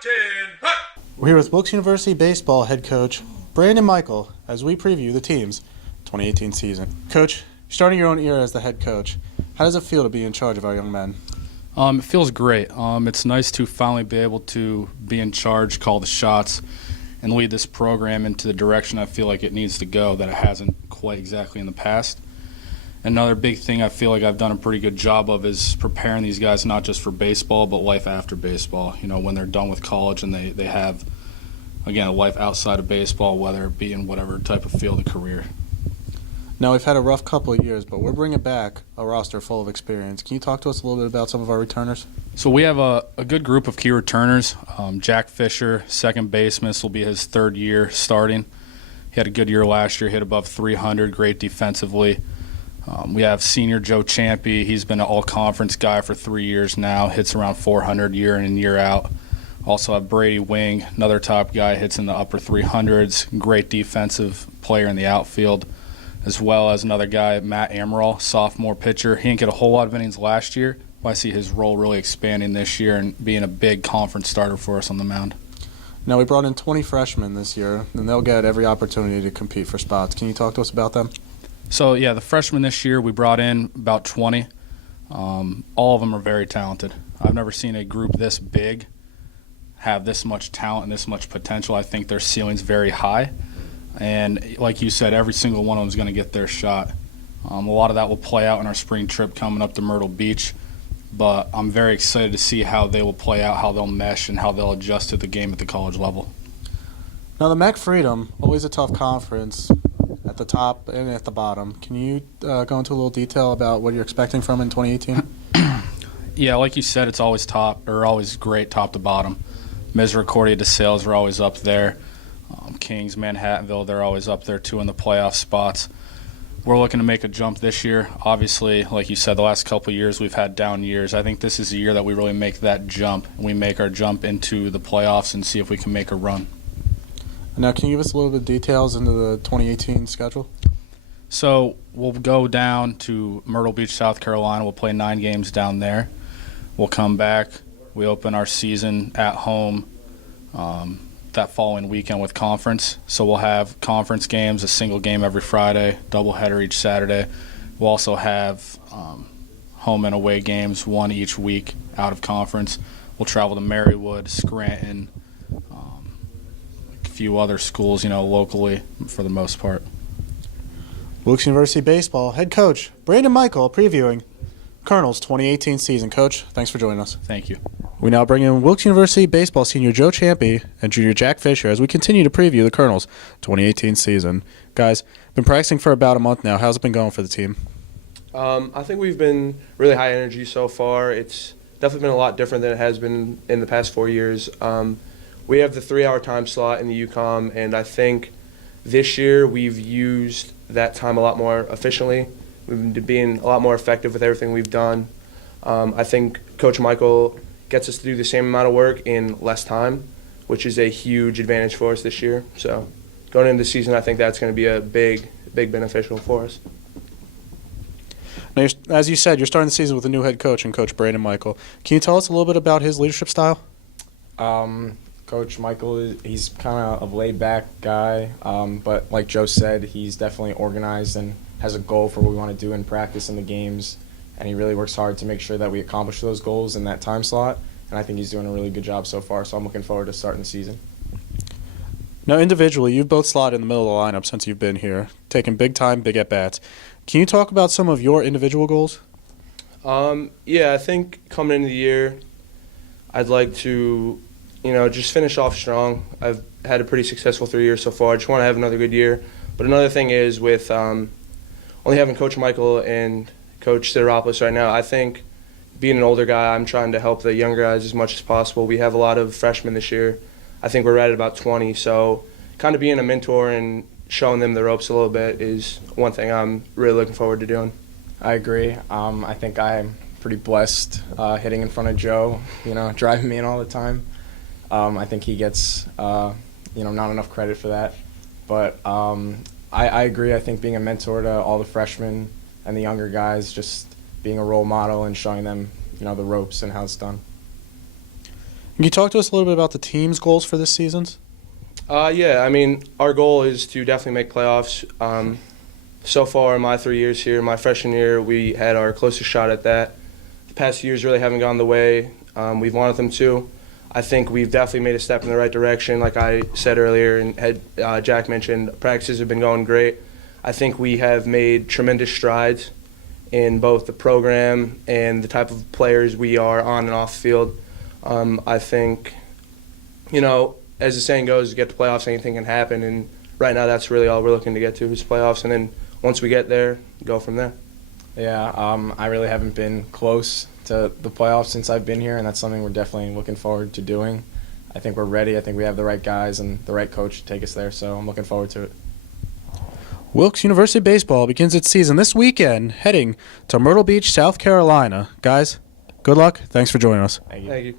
Captain! Hut! We're here with Wilkes University baseball head coach Brandon Mychal as we preview the team's 2018 season. Coach, you're starting your own era as the head coach. How does it feel to be in charge of our young men? It feels great. It's nice to finally be able to be in charge, call the shots, and lead this program into the direction I feel like it needs to go that it hasn't quite exactly in the past. Another big thing I feel like I've done a pretty good job of is preparing these guys not just for baseball but life after baseball. You know, when they're done with college and they have, again, a life outside of baseball, whether it be in whatever type of field of career. Now, we've had a rough couple of years, but we're bringing back a roster full of experience. Can you talk to us a little bit about some of our returners? So we have a good group of key returners. Jack Fischer, second baseman, this will be his third year starting. He had a good year last year, hit above 300, great defensively. We have senior Joe Champi. He's been an all-conference guy for 3 years now, hits around 400 year in and year out. Also have Brady Wing, another top guy, hits in the upper 300s, great defensive player in the outfield, as well as another guy, Matt Amaral, sophomore pitcher. He didn't get a whole lot of innings last year, but I see his role really expanding this year and being a big conference starter for us on the mound. Now, we brought in 20 freshmen this year, and they'll get every opportunity to compete for spots. Can you talk to us about them? So, yeah, the freshmen this year, we brought in about 20. All of them are very talented. I've never seen a group this big have this much talent and this much potential. I think their ceiling's very high. And like you said, every single one of them is going to get their shot. A lot of that will play out in our spring trip coming up to Myrtle Beach. But I'm very excited to see how they will play out, how they'll mesh, and how they'll adjust to the game at the college level. Now, the MAC Freedom, always a tough conference at the top and at the bottom. Can you go into a little detail about what you're expecting from in 2018? Yeah, like you said, it's always always great top to bottom. Misericordia de Sales are always up there. Kings, Manhattanville, they're always up there too in the playoff spots. We're looking to make a jump this year. Obviously, like you said, the last couple of years we've had down years. I think this is the year that we really make that jump, and we make our jump into the playoffs and see if we can make a run. Now, can you give us a little bit of details into the 2018 schedule? So we'll go down to Myrtle Beach, South Carolina. We'll play 9 games down there. We'll come back. We open our season at home that following weekend with conference. So we'll have conference games, a single game every Friday, doubleheader each Saturday. We'll also have home and away games, one each week out of conference. We'll travel to Marywood, Scranton, a few other schools, locally for the most part. Wilkes University baseball head coach Brandon Mychal previewing Colonel's 2018 season. Coach, thanks for joining us. Thank you. We now bring in Wilkes University baseball senior Joe Champi and junior Jack Fischer as we continue to preview the Colonel's 2018 season. Guys, been practicing for about a month now. How's it been going for the team? I think we've been really high energy so far. It's definitely been a lot different than it has been in the past 4 years. We have the 3-hour time slot in the UCOM, and I think this year we've used that time a lot more efficiently. We've been being a lot more effective with everything we've done. I think Coach Mychal gets us to do the same amount of work in less time, which is a huge advantage for us this year. So going into the season, I think that's going to be a big beneficial for us. Now, as you said, you're starting the season with a new head coach and Coach Brandon Mychal. Can you tell us a little bit about his leadership style? Coach Mychal, he's kind of a laid-back guy, but like Joe said, he's definitely organized and has a goal for what we want to do in practice and the games, and he really works hard to make sure that we accomplish those goals in that time slot, and I think he's doing a really good job so far, so I'm looking forward to starting the season. Now, individually, you've both slotted in the middle of the lineup since you've been here, taking big time, big at-bats. Can you talk about some of your individual goals? Yeah, I think coming into the year, I'd like to just finish off strong. I've had a pretty successful 3 years so far. I just want to have another good year. But another thing is with only having Coach Mychal and Coach Sideropoulos right now, I think being an older guy, I'm trying to help the younger guys as much as possible. We have a lot of freshmen this year. I think we're right at about 20. So kind of being a mentor and showing them the ropes a little bit is one thing I'm really looking forward to doing. I agree. I think I'm pretty blessed hitting in front of Joe, driving me in all the time. I think he gets, not enough credit for that. But I agree. I think being a mentor to all the freshmen and the younger guys, just being a role model and showing them, the ropes and how it's done. Can you talk to us a little bit about the team's goals for this season? Yeah, I mean, our goal is to definitely make playoffs. So far in my 3 years here, my freshman year, we had our closest shot at that. The past years really haven't gone the way we've wanted them to. I think we've definitely made a step in the right direction. Like I said earlier and had Jack mentioned, practices have been going great. I think we have made tremendous strides in both the program and the type of players we are on and off the field. I think, as the saying goes, to get to playoffs, anything can happen, and right now that's really all we're looking to get to is playoffs, and then once we get there, go from there. Yeah, I really haven't been close to the playoffs since I've been here, and that's something we're definitely looking forward to doing. I think we're ready. I think we have the right guys and the right coach to take us there, so I'm looking forward to it. Wilkes University baseball begins its season this weekend, heading to Myrtle Beach, South Carolina. Guys, good luck. Thanks for joining us. Thank you. Thank you.